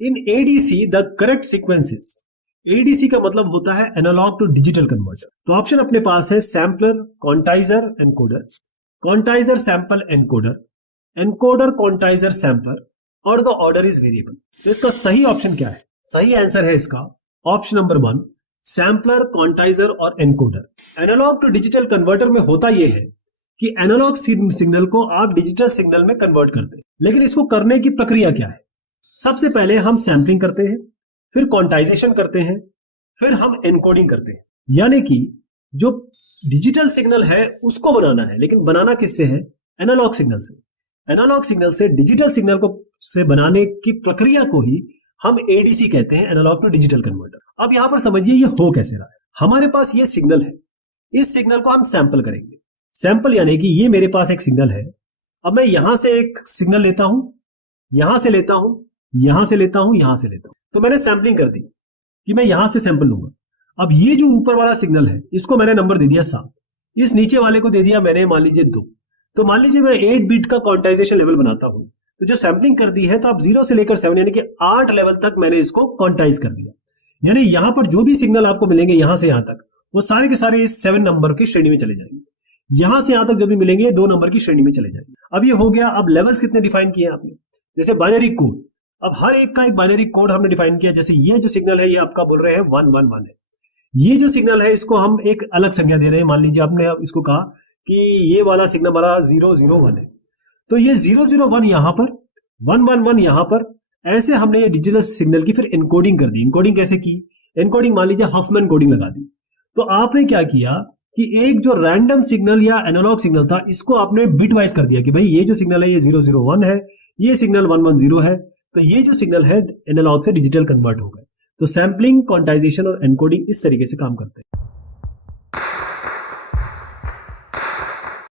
In ADC the correct sequences. ADC का मतलब होता है एनालॉग टू डिजिटल कन्वर्टर। तो ऑप्शन अपने पास है sampler, quantizer, encoder, quantizer sample encoder, encoder quantizer sampler और द ऑर्डर इज वेरिएबल। तो इसका सही ऑप्शन क्या है? सही आंसर है इसका ऑप्शन नंबर 1, सैंपलर, क्वांटाइजर और encoder. Analog to digital converter में होता यह है कि एनालॉग सिग्नल को आप डिजिटल सिग्नल में कन्वर्ट करते हैं, लेकिन इसको करने की प्रक्रिया क्या है? सबसे पहले हम सैंपलिंग करते हैं, फिर क्वांटाइजेशन करते हैं, फिर हम एनकोडिंग करते हैं। यानी कि जो डिजिटल सिग्नल है उसको बनाना है, लेकिन बनाना किससे है? एनालॉग सिग्नल से। एनालॉग सिग्नल से डिजिटल सिग्नल को से बनाने की प्रक्रिया को ही हम एडीसी कहते हैं, एनालॉग टू डिजिटल कन्वर्टर। अब यहां पर समझिए ये हो कैसे रहा है। हमारे पास ये सिग्नल है, इस सिग्नल को हम सैंपल करेंगे। सैंपल यानी कि ये मेरे पास एक सिग्नल है। अब मैं यहां से एक सिग्नल लेता हूं, यहां से लेता हूं, यहां से लेता हूं, यहां से लेता हूं। तो मैंने सैंपलिंग कर दी कि मैं यहां से सैंपल लूंगा। अब ये जो ऊपर वाला सिग्नल है इसको मैंने नंबर दे दिया 7, इस नीचे वाले को दे दिया मैंने मान लीजिए 2। तो मान लीजिए मैं 8 बिट का क्वांटाइजेशन लेवल बनाता हूं, तो जो सैंपलिंग कर दी है तो आप 0 से लेकर 7 यानी कि 8 लेवल तक मैंने इसको क्वांटाइज कर दिया। यानी यहां पर जो भी सिग्नल आपको मिलेंगे यहां से यहां तक, वो सारे के सारे इस 7 नंबर की श्रेणी में चले जाएंगे। यहां से यहां तक जो भी मिलेंगे 2 नंबर की श्रेणी में चले जाएंगे। अब ये हो गया। अब लेवल्स कितने डिफाइन किए आपने? जैसे बाइनरी कोड, अब हर एक का एक बाइनरी कोड हमने डिफाइन किया। जैसे ये जो सिग्नल है ये आपका बोल रहे हैं 111 है। ये जो सिग्नल है इसको हम एक अलग संज्ञा दे रहे हैं। मान लीजिए आपने इसको कहा कि ये वाला सिग्नल हमारा 001 है, तो ये 001 यहां पर, 111 यहां पर, ऐसे हमने ये डिजिटल सिग्नल की फिर एनकोडिंग कर दी। एनकोडिंग कैसे की? एनकोडिंग मान लीजिए हफमैन कोडिंग लगा दी। तो आपने क्या किया कि एक जो रैंडम सिग्नल या एनालॉग सिग्नल था इसको आपने बिट वाइज कर दिया कि भाई ये जो सिग्नल है ये 001 है, ये सिग्नल 110 है, तो ये जो सिग्नल है एनालॉग से डिजिटल कन्वर्ट हो गए। तो सैंपलिंग, क्वांटाइजेशन और एनकोडिंग इस तरीके से काम करते हैं।